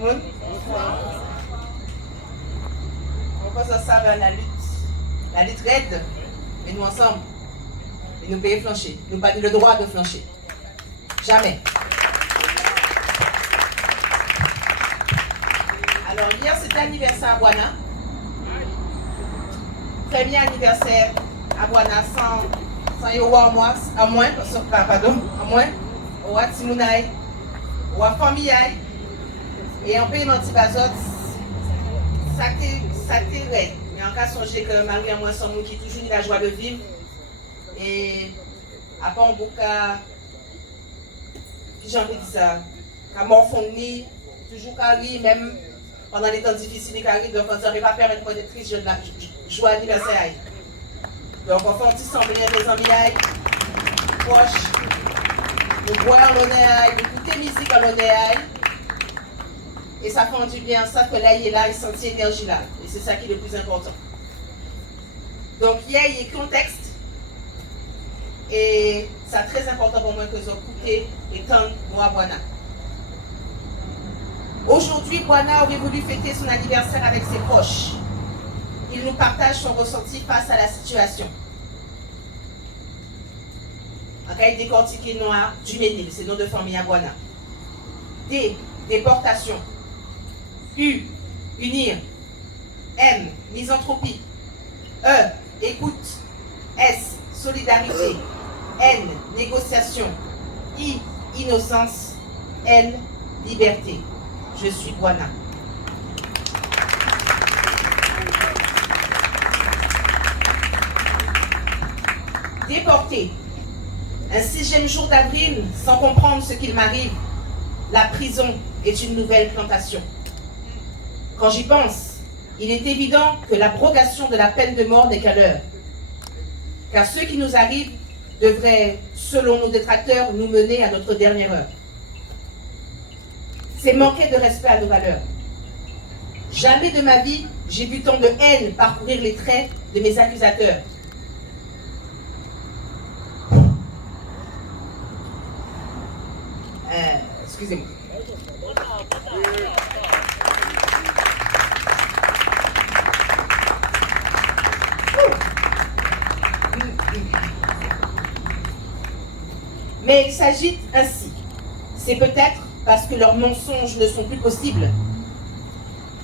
monde. On passe ensemble à la lutte. La lutte raide, mais nous ensemble. Et nous payons flancher. Nous pas le droit de flancher. Jamais. Alors, hier, c'était l'anniversaire à Boana. Premier anniversaire à Boana sans Yowa en moins, pardon, en moins, au Timounaï, au famille. Et en paiement de bazot, ça t'est vrai. Mais en cas, songez que malgré moi, sommes qui toujours la joie de vivre. Et après, on bouca, j'ai envie de dire ça, qu'à morphonner, toujours carré, même pendant les temps difficiles, carré, donc on ne saurait pas permettre de être triste, je joue anniversaire. Donc on fait un petit semblant des amis, proches, nous boire l'honneur, nous écouter musique à l'honneur. Et ça fait du bien, ça que là, il est là, il sentit l'énergie là. Et c'est ça qui est le plus important. Donc hier, il y a contexte. Et c'est très important pour moi que vous écoutez et tant moi Boana. Aujourd'hui, Boana aurait voulu fêter son anniversaire avec ses proches. Il nous partage son ressenti face à la situation. En cas de décortiquer noir du Ménil, c'est nom de famille à Boana. D. Déportation. U. Unir. M. Misanthropie. E. Écoute. S. Solidarité. N. Négociation. I. Innocence. L. Liberté. Je suis Boana. Déporté. Un 6e jour d'avril, sans comprendre ce qu'il m'arrive, la prison est une nouvelle plantation. Quand j'y pense, il est évident que l'abrogation de la peine de mort n'est qu'à l'heure. Car ce qui nous arrive devrait, selon nos détracteurs, nous mener à notre dernière heure. C'est manquer de respect à nos valeurs. Jamais de ma vie, j'ai vu tant de haine parcourir les traits de mes accusateurs. Excusez-moi. Mais ils s'agitent ainsi. C'est peut-être parce que leurs mensonges ne sont plus possibles.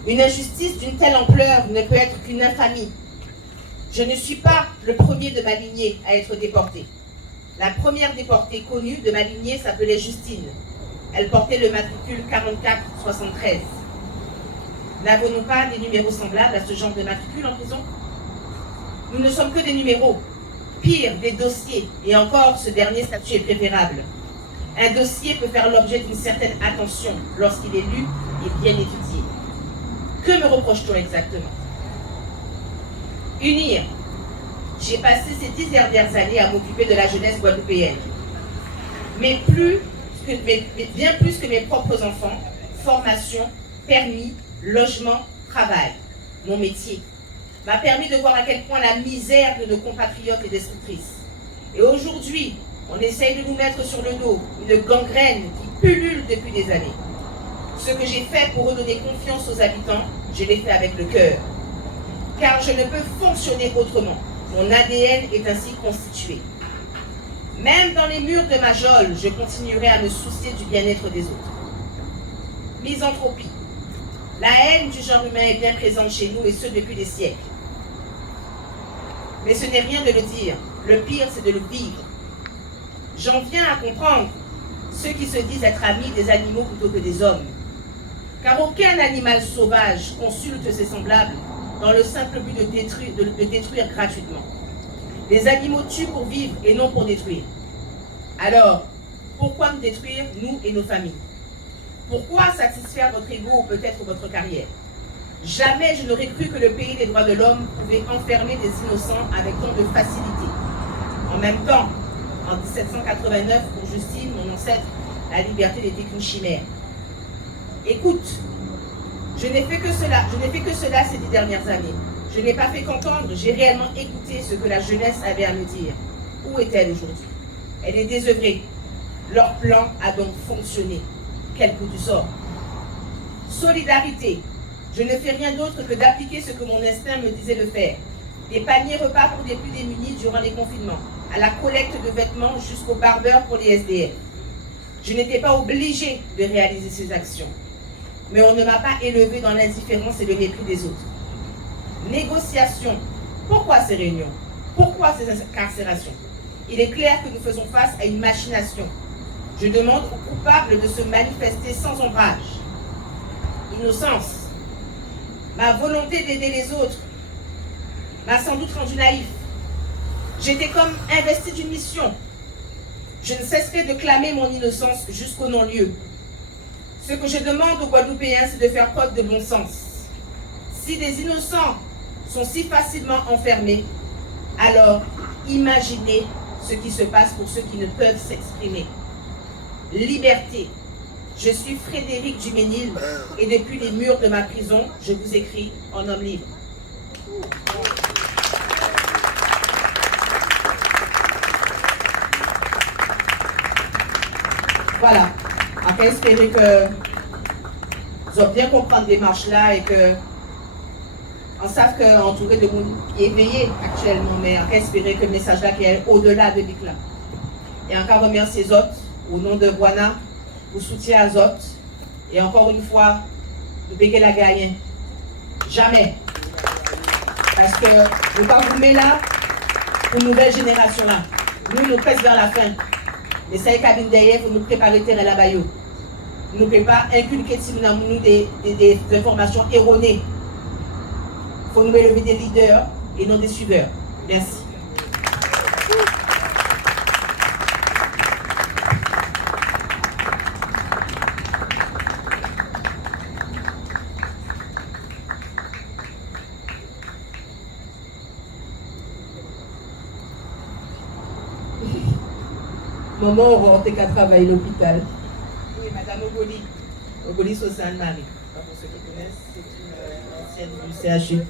Une injustice d'une telle ampleur ne peut être qu'une infamie. Je ne suis pas le premier de ma lignée à être déporté. La première déportée connue de ma lignée s'appelait Justine. Elle portait le matricule 4473. N'avons-nous pas des numéros semblables à ce genre de matricule en prison? Nous ne sommes que des numéros. Pire, des dossiers. Et encore, ce dernier statut est préférable. Un dossier peut faire l'objet d'une certaine attention lorsqu'il est lu et bien étudié. Que me reproche-t-on exactement? Unir. J'ai passé ces 10 dernières années à m'occuper de la jeunesse guadeloupéenne. Mais bien plus que mes propres enfants, formation, permis, logement, travail, mon métier, m'a permis de voir à quel point la misère de nos compatriotes est destructrice. Et aujourd'hui, on essaye de nous mettre sur le dos une gangrène qui pullule depuis des années. Ce que j'ai fait pour redonner confiance aux habitants, je l'ai fait avec le cœur. Car je ne peux fonctionner autrement. Mon ADN est ainsi constitué. Même dans les murs de ma geôle, je continuerai à me soucier du bien-être des autres. Misanthropie. La haine du genre humain est bien présente chez nous et ce depuis des siècles. Mais ce n'est rien de le dire. Le pire, c'est de le vivre. J'en viens à comprendre ceux qui se disent être amis des animaux plutôt que des hommes. Car aucun animal sauvage consulte ses semblables dans le simple but de détruire gratuitement. Les animaux tuent pour vivre et non pour détruire. Alors, pourquoi nous détruire, nous et nos familles? Pourquoi satisfaire votre ego ou peut-être votre carrière? Jamais je n'aurais cru que le pays des droits de l'homme pouvait enfermer des innocents avec tant de facilité. En même temps, en 1789, pour Justine, mon ancêtre, la liberté n'était qu'une chimère. Écoute, je n'ai fait que cela ces 10 dernières années. Je n'ai pas fait qu'entendre, j'ai réellement écouté ce que la jeunesse avait à me dire. Où est-elle aujourd'hui? Elle est désœuvrée. Leur plan a donc fonctionné. Quel coup du sort. Solidarité. Je ne fais rien d'autre que d'appliquer ce que mon instinct me disait de faire. Des paniers repas pour les plus démunis durant les confinements, à la collecte de vêtements jusqu'au barbeur pour les SDF. Je n'étais pas obligée de réaliser ces actions, mais on ne m'a pas élevée dans l'indifférence et le mépris des autres. Négociation. Pourquoi ces réunions? Pourquoi ces incarcérations? Il est clair que nous faisons face à une machination. Je demande aux coupables de se manifester sans ombrage. Innocence. Ma volonté d'aider les autres m'a sans doute rendu naïf. J'étais comme investi d'une mission. Je ne cesserai de clamer mon innocence jusqu'au non-lieu. Ce que je demande aux Guadeloupéens, c'est de faire preuve de bon sens. Si des innocents sont si facilement enfermés, alors imaginez ce qui se passe pour ceux qui ne peuvent s'exprimer. Liberté. Je suis Frédéric Duménil et depuis les murs de ma prison, je vous écris en homme libre. Voilà. On peut espérer que vous allez bien comprendre la démarche là et que on savent qu'entouré de monde qui est éveillé actuellement, mais on peut espérer que le message là qui est au-delà de Bicla. Et encore remercier les autres au nom de Guana pour soutien à Zot. Et encore une fois, nous béguer la gagne. Jamais. Parce que nous ne pas vous mettre là pour une nouvelle génération là. Nous presque vers la fin. Mais ça est cabine derrière pour nous préparer terrain là-bas. Nous ne pouvons pas inculquer des informations erronées. Il faut nous élever des leaders et non des suiveurs. Merci. Maman Aurore, t'es qu'à travailler à l'hôpital. Oui, Madame Ogoli Sosan Marie. Pour ceux qui connaissent, c'est une ancienne du CHU.